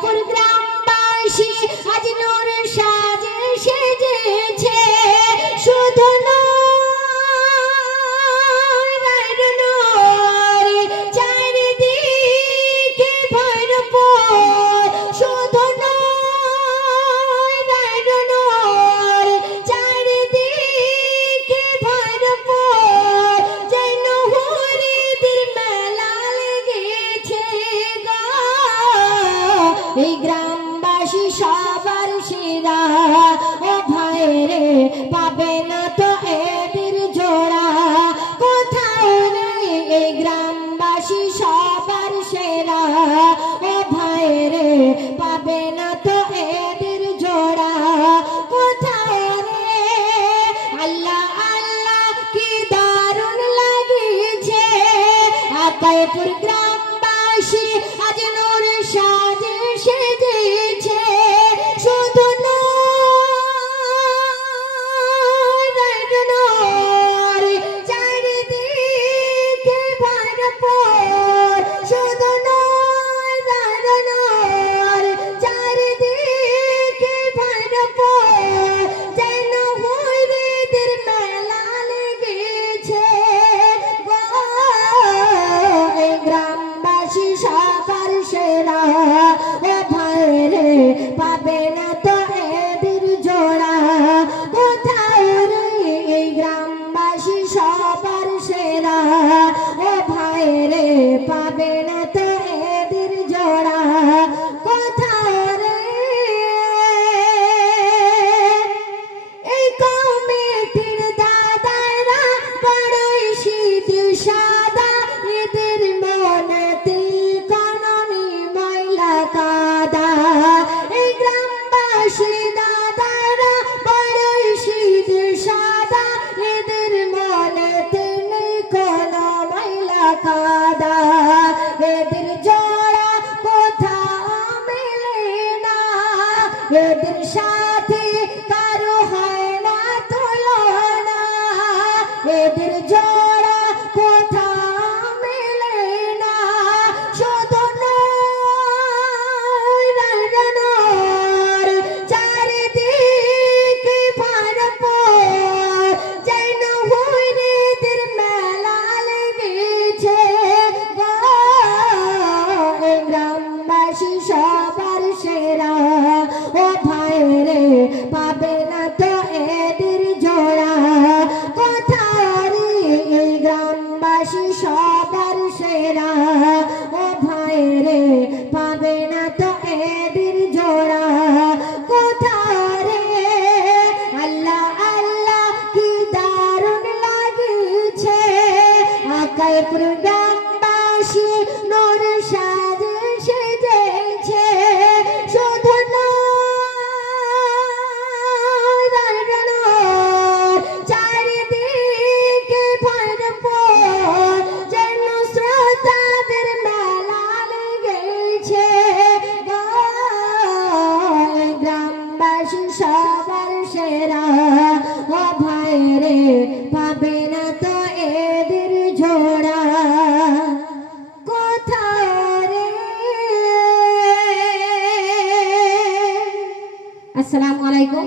Fale pra এই গ্রামবাসী সবার সেরা। সবার সেরা ও ভাইরে পাবে ション রে পাবে না তো এদের ঝোড়া কোথায় রে? আসসালামু আলাইকুম।